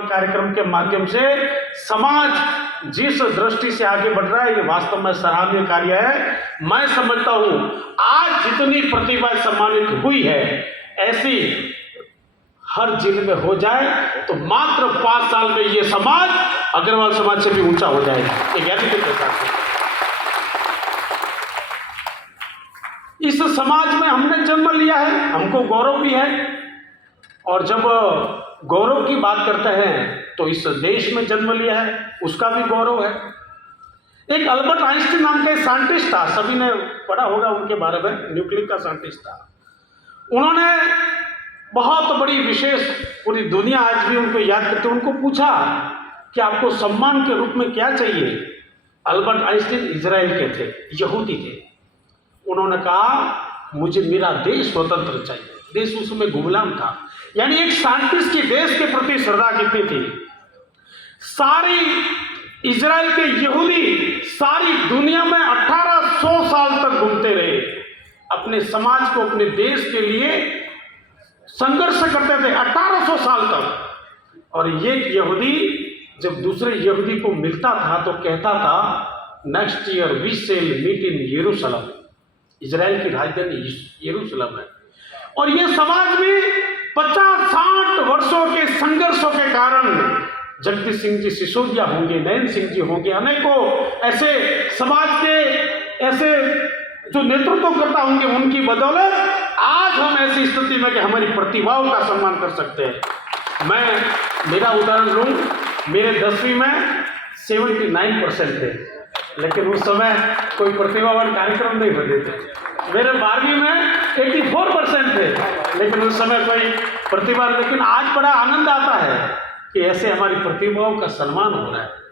कार्यक्रम के माध्यम से समाज जिस दृष्टि से आगे बढ़ रहा है, ये वास्तव में सराहनीय कार्य है। मैं समझता हूं आज जितनी प्रतिभा सम्मानित हुई है, ऐसी हर जिले में हो जाए तो मात्र 5 साल में ये समाज अग्रवाल समाज से भी ऊंचा हो जाएगा। ये गारंटी के साथ इस समाज में हमने जन्म लिया है, हमको गौरव भी है। और जब गौरव की बात करते हैं तो इस देश में जन्म लिया है, उसका भी गौरव है। एक अल्बर्ट आइंस्टीन नाम का साइंटिस्ट था, सभी ने पढ़ा होगा उनके बारे में, न्यूक्लियर का साइंटिस्ट था। उन्होंने बहुत बड़ी विशेष, पूरी दुनिया आज भी उनको याद करते, उनको पूछा कि आपको सम्मान के रूप में क्या चाहिए। अल्बर्ट आइंस्टीन इजराइल के थे, यहूदी थे। उन्होंने कहा मुझे मेरा देश स्वतंत्र चाहिए। देश उस समय गुलाम था। यानी एक साइंटिस्ट की देश के प्रति श्रद्धा कितनी थी। सारी इजराइल के यहूदी सारी दुनिया में 1800 साल तक घूमते रहे, अपने समाज को, अपने देश के लिए संघर्ष करते थे 1800 साल तक। और ये यहूदी जब दूसरे यहूदी को मिलता था तो कहता था next year we shall meet in Jerusalem. Israel की राजधानी यरूशलेम है। और ये समाज भी 50-60 वर्षों के संघर्षों के कारण, जगदीश सिंह जी सिसोदिया होंगे, नयन सिंह जी होंगे, अनेकों ऐसे समाज के ऐसे जो नेतृत्व करता होंगे, उनकी बदौलत आज हम ऐसी स्थिति में कि हमारी प्रतिभाओं का सम्मान कर सकते हैं। मैं मेरा उदाहरण लूँ, मेरे 10वीं में 79% थे, लेकिन उस समय कोई प्रतिभावान कार्यक्रम नहीं होते थे। मेरे 12वीं में 84% थे, लेकिन उस समय कोई प्रतिभा। लेकिन आज बड़ा आनंद आता है कि ऐसे हमारी प्रतिभाओं का सम्मान हो रहा है।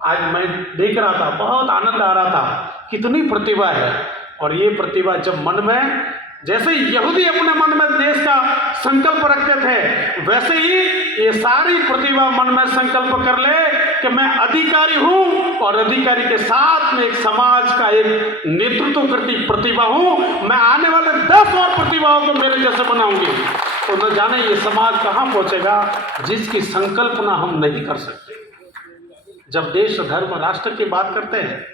आज मैं देख रहा था, बहुत आनंद आ रहा था, कितनी प्रतिभा है। और ये प्रतिभा जब मन में, जैसे यहूदी अपने मन में देश का संकल्प रखते थे, वैसे ही ये सारी प्रतिभा मन में संकल्प कर ले कि मैं अधिकारी हूं और अधिकारी के साथ में एक समाज का एक नेतृत्व करती प्रतिभा हूं। मैं आने वाले 10 और प्रतिभाओं को मेरे जैसे बनाऊंगी। तो न जाने ये समाज कहां पहुंचेगा जिसकी संकल्पना हम नहीं कर सकते। जब देश, धर्म, राष्ट्र की बात करते हैं,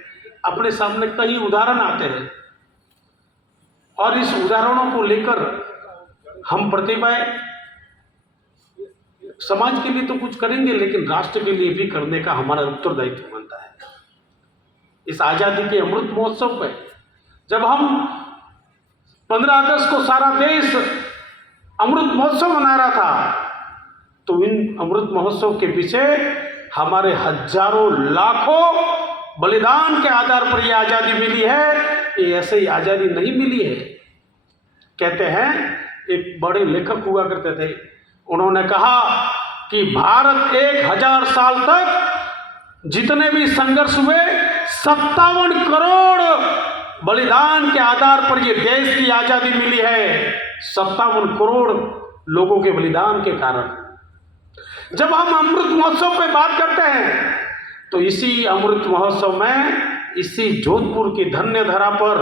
अपने सामने कई उदाहरण आते हैं और इस उदाहरणों को लेकर हम प्रतिभाएं समाज के लिए तो कुछ करेंगे, लेकिन राष्ट्र के लिए भी करने का हमारा उत्तरदायित्व बनता है। इस आज़ादी के अमृत महोत्सव पे जब हम 15 अगस्त को सारा देश अमृत महोत्सव मना रहा था, तो इन अमृत महोत्सव के पीछे हमारे हजारों लाखों बलिदान के आधार पर यह आज़ादी मिली है। ये ऐसे ही आज़ादी नहीं मिली है। कहते हैं, एक बड़े लेखक हुआ करते थे, उन्होंने कहा कि भारत 1000 साल तक जितने भी संघर्ष हुए, 57 करोड़ बलिदान के आधार पर ये देश की आज़ादी मिली है। 57 करोड़ लोगों के बलिदान के कारण। जब हम अमृत महोत्सव पे बात करते हैं तो इसी अमृत महोत्सव में, इसी जोधपुर की धन्य धरा पर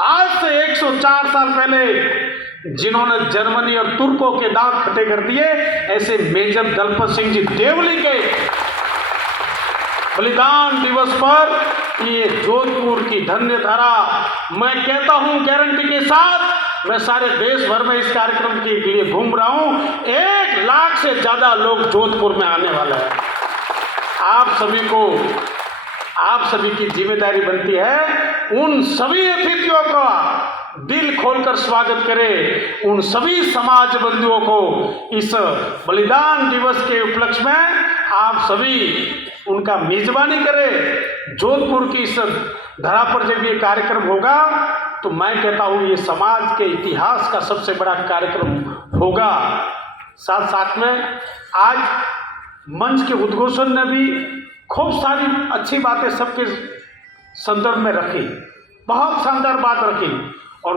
आज से 104 साल पहले जिन्होंने जर्मनी और तुर्कों के दांत खट्टे कर दिए, ऐसे मेजर दलपत सिंह जी देवली के बलिदान दिवस पर ये जोधपुर की धन्य धरा, मैं कहता हूं गारंटी के साथ, मैं सारे देश भर में इस कार्यक्रम के लिए घूम रहा हूं, 1 लाख से ज्यादा लोग जोधपुर में आने वाले हैं। आप सभी की जिम्मेदारी बनती है उन सभी अतिथियों का दिल खोलकर स्वागत करें, उन सभी समाज बंधुओं को इस बलिदान दिवस के उपलक्ष्य में आप सभी उनका मेजबानी करें। जोधपुर की इस धरा पर जब ये कार्यक्रम होगा तो मैं कहता हूँ ये समाज के इतिहास का सबसे बड़ा कार्यक्रम होगा। साथ साथ में आज मंच के उद्घोषण ने भी खूब सारी अच्छी बातें सबके संदर्भ में रखी, बहुत शानदार बात रखी। और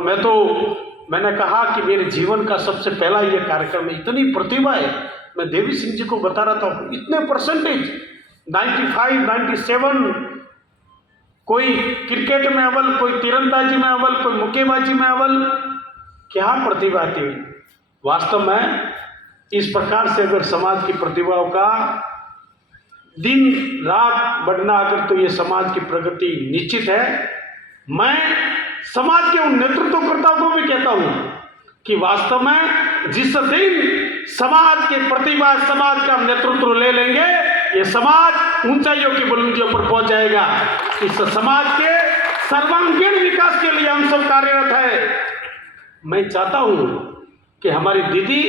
मैंने कहा कि मेरे जीवन का सबसे पहला ये कार्यक्रम है। इतनी प्रतिभा है, मैं देवी सिंह जी को बता रहा था, इतने परसेंटेज 95, 97, कोई क्रिकेट में अव्वल, कोई तीरंदाजी में अव्वल, कोई मुक्केबाजी में अव्वल, क्या प्रतिभा थी। वास्तव में इस प्रकार से अगर समाज की प्रतिभाओं का दिन रात बढ़ना अगर तो ये समाज की प्रगति निश्चित है। मैं समाज के उन नेतृत्वकर्ताओं को भी कहता हूं कि वास्तव में जिस दिन समाज के प्रतिभा समाज का नेतृत्व ले लेंगे, ये समाज ऊंचाइयों की बुलंदियों पर पहुंच जाएगा। इस समाज के सर्वांगीण विकास के लिए हम सब कार्यरत है। मैं चाहता हूं कि हमारी दीदी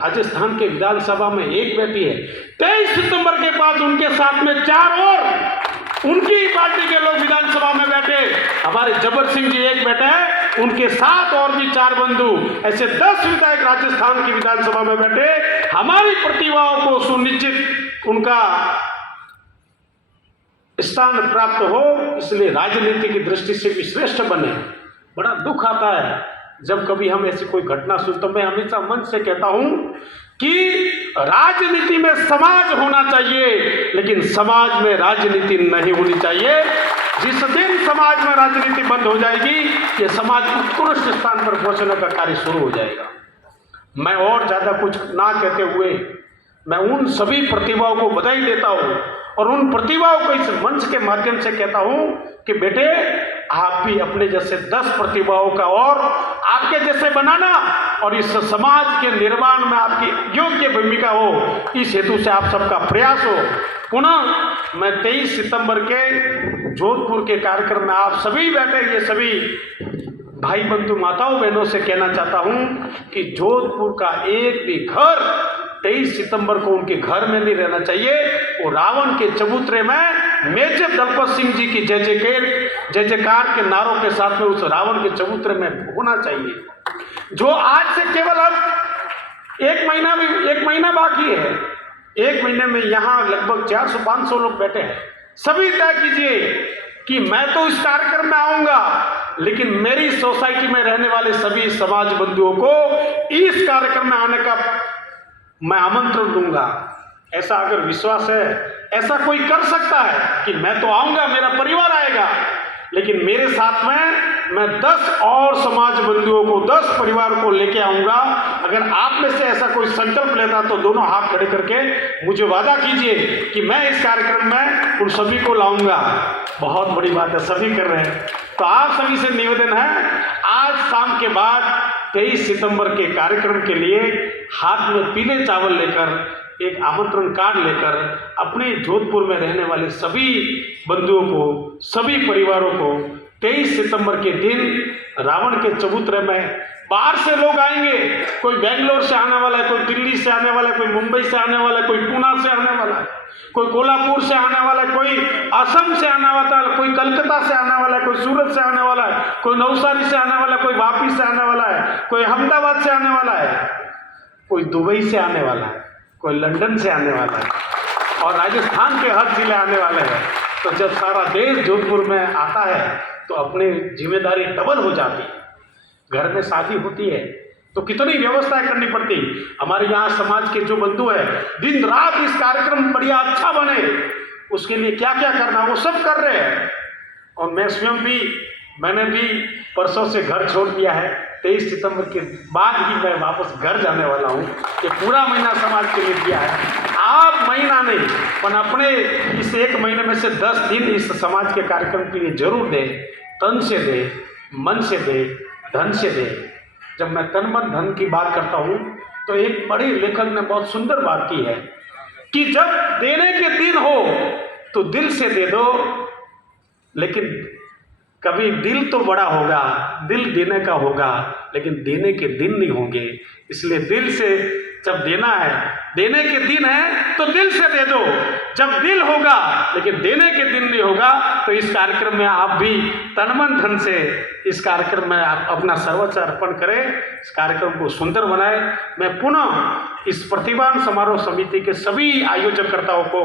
राजस्थान के विधानसभा में एक बैठी है, 23 सितंबर के बाद उनके साथ में 4 और उनकी पार्टी के लोग विधानसभा में बैठे। हमारे जबर सिंह जी एक बैठे हैं, उनके साथ और भी 4 बंधु, ऐसे 10 विधायक राजस्थान की विधानसभा में बैठे। हमारी प्रतिभाओं को सुनिश्चित उनका स्थान प्राप्त हो, इसलिए राजनीति की दृष्टि से भी श्रेष्ठ बने। बड़ा दुख आता है जब कभी हम ऐसी कोई घटना सुनते। मैं हमेशा मन से कहता हूं कि राजनीति में समाज होना चाहिए, लेकिन समाज में राजनीति नहीं होनी चाहिए। जिस दिन समाज में राजनीति बंद हो जाएगी, ये समाज उत्कृष्ट स्थान पर पहुंचने का कार्य शुरू हो जाएगा। मैं और ज्यादा कुछ ना कहते हुए मैं उन सभी प्रतिभाओं को बधाई देता हूं और उन प्रतिभाओं को इस मंच के माध्यम से कहता हूं कि बेटे, आप भी अपने जैसे 10 प्रतिभाओं का और आपके जैसे बनाना और इस समाज के निर्माण में आपकी योग्य भूमिका हो, इस हेतु से आप सबका प्रयास हो। पुनः मैं 23 सितंबर के जोधपुर के कार्यक्रम में आप सभी बैठे ये सभी भाई बंधु माताओं बहनों से कहना चाहता हूं कि जोधपुर का एक भी घर 23 सितंबर को उनके घर में नहीं रहना चाहिए। वो रावण के चबूतरे में मेजर दलपत सिंह जी की जय जयकार के नारों के साथ में उस रावण के चबूतरे में होना चाहिए। जो आज से केवल अब एक महीना बाकी है, 1 महीने में यहाँ लगभग 400-500 लोग बैठे हैं। सभी तय कीजिए कि मैं तो इस कार्यक्रम में आऊंगा, लेकिन मेरी सोसाइटी में रहने वाले सभी समाज बंधुओं को इस कार्यक्रम में आने का मैं आमंत्रण दूंगा। ऐसा अगर विश्वास है, ऐसा कोई कर सकता है कि मैं तो आऊंगा, मेरा परिवार आएगा, लेकिन मेरे साथ में मैं 10 और समाज बंधुओं को 10 परिवार को लेके आऊंगा। अगर आप में से ऐसा कोई संकल्प लेता तो दोनों हाथ खड़े करके मुझे वादा कीजिए कि मैं इस कार्यक्रम में उन सभी को लाऊंगा। बहुत बड़ी बात है, सभी कर रहे हैं। तो आप सभी से निवेदन है, आज शाम के बाद 23 सितंबर के कार्यक्रम के लिए हाथ में पीले चावल लेकर, एक आमंत्रण कार्ड लेकर अपने जोधपुर में रहने वाले सभी बंधुओं को, सभी परिवारों को 23 सितंबर के दिन रावण के चबूतरे में, बाहर से लोग आएंगे, कोई बेंगलोर से आने वाला है, कोई दिल्ली से आने वाला है, कोई मुंबई से आने वाला है, कोई पूना से आने वाला है, कोई कोल्हापुर से आने वाला है, कोई असम से आने वाला है, कोई कलकत्ता से आने वाला है, कोई सूरत से आने वाला है, कोई नवसारी से आने वाला है, कोई वापी से आने वाला है, कोई अहमदाबाद से आने वाला है, कोई दुबई से आने वाला है, कोई लंदन से आने वाला है और राजस्थान के हर जिले आने वाले हैं। तो जब सारा देश जोधपुर में आता है तो अपनी जिम्मेदारी डबल हो जाती है। घर में शादी होती है तो कितनी व्यवस्थाएं करनी पड़ती। हमारे यहाँ समाज के जो बंधु हैं दिन रात इस कार्यक्रम बढ़िया अच्छा बने, उसके लिए क्या क्या करना वो सब कर रहे हैं। और मैं स्वयं भी, मैंने भी परसों से घर छोड़ दिया है। 23 सितंबर के बाद ही मैं वापस घर जाने वाला हूँ। ये पूरा महीना समाज के लिए दिया है। आप महीना नहीं, पर अपने इस 1 महीने में से 10 दिन इस समाज के कार्यक्रम के लिए जरूर दे। तन से दे, मन से दे, धन से दे। जब मैं तन मन धन की बात करता हूँ तो एक बड़े लेखक ने बहुत सुंदर बात की है कि जब देने के दिन हो तो दिल से दे दो, लेकिन कभी दिल तो बड़ा होगा, दिल देने का होगा, लेकिन देने के दिन नहीं होंगे। इसलिए दिल से जब देना है, देने के दिन है तो दिल से दे दो। जब दिल होगा लेकिन देने के दिन नहीं होगा, तो इस कार्यक्रम में आप भी तन मन धन से इस कार्यक्रम में आप अपना सर्वोच्च अर्पण करें, इस कार्यक्रम को सुंदर बनाएं। मैं पुनः इस प्रतिभान समारोह समिति के सभी आयोजककर्ताओं को,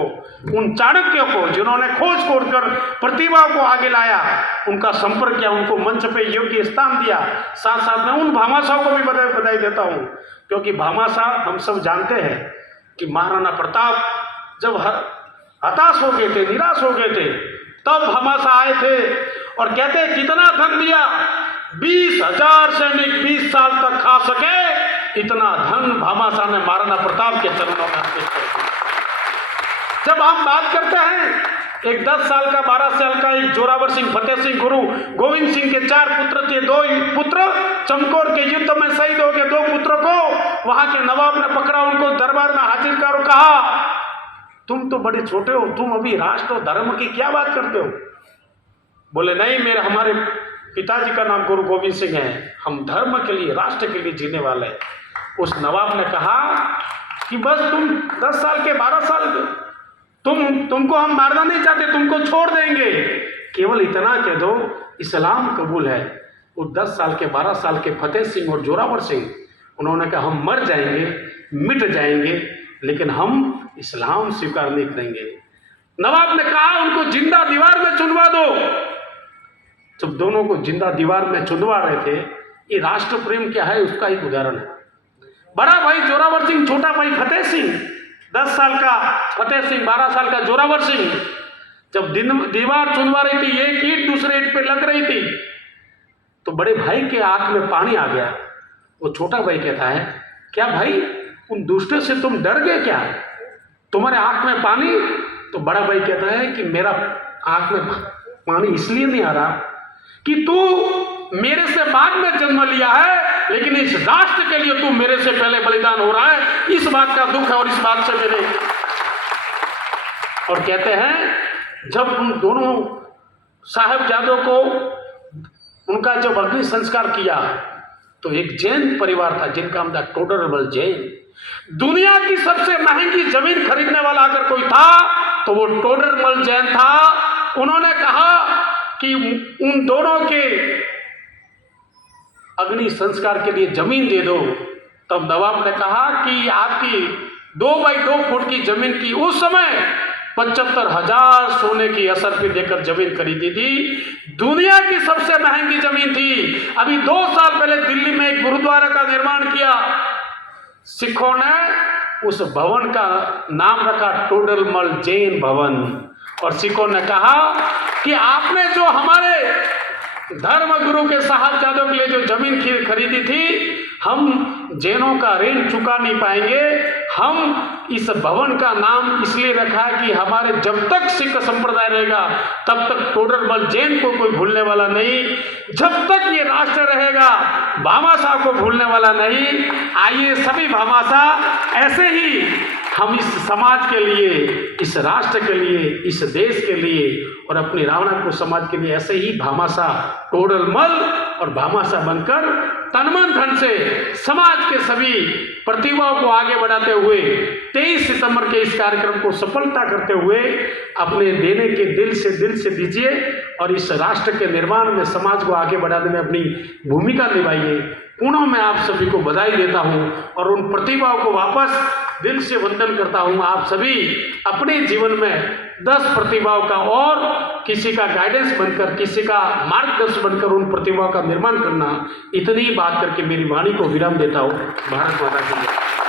उन चाणक्यों को जिन्होंने खोज कर प्रतिभा को आगे लाया, उनका संपर्क किया, उनको मंच पे योग्य स्थान दिया, साथ साथ में उन भामाशाहों को भी बधाई देता हूँ। क्योंकि भामाशाह हम सब जानते हैं कि महाराणा प्रताप जब हताश हो गए थे, निराश हो गए थे, तब भामाशाह आए थे और कहते कितना धन दिया, 20,000 सैनिक 20 साल तक खा सके, इतना धन भामाशाह ने महाराणा प्रताप के चरणों में अर्पित कर दिया। जब हम बात करते हैं एक 10 साल का 12 साल का एक जोरावर सिंह, फतेह सिंह, गुरु गोविंद सिंह के 4 पुत्र थे। 2 पुत्र चमकौर के युद्ध में शहीद हो गए। 2 पुत्रों को वहां के नवाब ने पकड़ा, उनको दरबार में हाजिर कर कहा, तुम तो बड़े छोटे हो, तुम अभी राष्ट्र और धर्म की क्या बात करते हो? बोले नहीं, हमारे पिताजी का नाम गुरु गोविंद सिंह है, हम धर्म के लिए, राष्ट्र के लिए जीने वाले हैं। उस नवाब ने कहा कि बस तुम 10 साल के 12 साल के, तुमको हम मारना नहीं चाहते, तुमको छोड़ देंगे, केवल इतना कह दो इस्लाम कबूल है। वो 10 साल के 12 साल के फतेह सिंह और जोरावर सिंह, उन्होंने कहा हम मर जाएंगे, मिट जाएंगे, लेकिन हम इस्लाम स्वीकार नहीं करेंगे। नवाब ने कहा उनको जिंदा दीवार में चुनवा दो। जब दोनों को जिंदा दीवार में चुनवा रहे थे, ये राष्ट्र प्रेम क्या है उसका एक उदाहरण है। बड़ा भाई जोरावर सिंह, छोटा भाई फतेह सिंह, 10 साल का फतेह सिंह, 12 साल का जोरावर सिंह, जब दीवार चुनवा रही थी, एक ईंट दूसरे ईंट पे लग रही थी, तो बड़े भाई के आंख में पानी आ गया। वो छोटा भाई कहता है, क्या भाई उन दुष्टों से तुम डर गए क्या, तुम्हारे आंख में पानी? तो बड़ा भाई कहता है कि मेरा आंख में पानी इसलिए नहीं आ रहा कि तू मेरे से बाद में जन्म लिया है, लेकिन इस राष्ट्र के लिए तू मेरे से पहले बलिदान हो रहा है, इस बात का दुख है और इस बात से मेरे। और कहते हैं जब उन दोनों साहिबजादों को उनका जब अग्नि संस्कार किया, तो एक जैन परिवार था जिनका नाम था टोडरमल जैन। दुनिया की सबसे महंगी जमीन खरीदने वाला अगर कोई था तो वो टोडरमल जैन था। उन्होंने कहा कि उन दोनों के अग्नि संस्कार के लिए जमीन दे दो। तब नवाब ने कहा कि आपकी 2 बाई 2 फुट की जमीन की उस समय 75,000 सोने की असरफी देकर जमीन खरीदी थी। दुनिया की सबसे महंगी जमीन थी। अभी 2 साल पहले दिल्ली में एक गुरुद्वारा का निर्माण किया, सिखों ने उस भवन का नाम रखा टोडरमल जैन भवन। और सिखों ने कहा कि आपने जो हमारे धर्म गुरु के साहबजादों के लिए जो जमीन खरीदी थी, हम जैनों का ऋण चुका नहीं पाएंगे। हम इस भवन का नाम इसलिए रखा है कि हमारे जब तक सिख संप्रदाय रहेगा तब तक टोडरमल जैन को कोई भूलने वाला नहीं, जब तक ये राष्ट्र रहेगा भामाशाह को भूलने वाला नहीं। आइए सभी भामाशाह ऐसे ही हम इस समाज के लिए, इस राष्ट्र के लिए, इस देश के लिए और अपनी रावणापुर समाज के लिए ऐसे ही भामाशाह, टोडरमल और भामाशाह बनकर तन-मन धन से समाज के सभी प्रतिभाओं को आगे बढ़ाते हुए 23 सितंबर के इस कार्यक्रम को सफलता करते हुए अपने देने के दिल से दीजिए और इस राष्ट्र के निर्माण में, समाज को आगे बढ़ाने में अपनी भूमिका निभाइए। पुनः मैं आप सभी को बधाई देता हूं और उन प्रतिभाओं को वापस दिल से वंदन करता हूं। आप सभी अपने जीवन में 10 प्रतिभाओं का और किसी का गाइडेंस बनकर, किसी का मार्गदर्शक बनकर उन प्रतिभाओं का निर्माण करना। इतनी बात करके मेरी वाणी को विराम देता हूं। भारत माता की जय।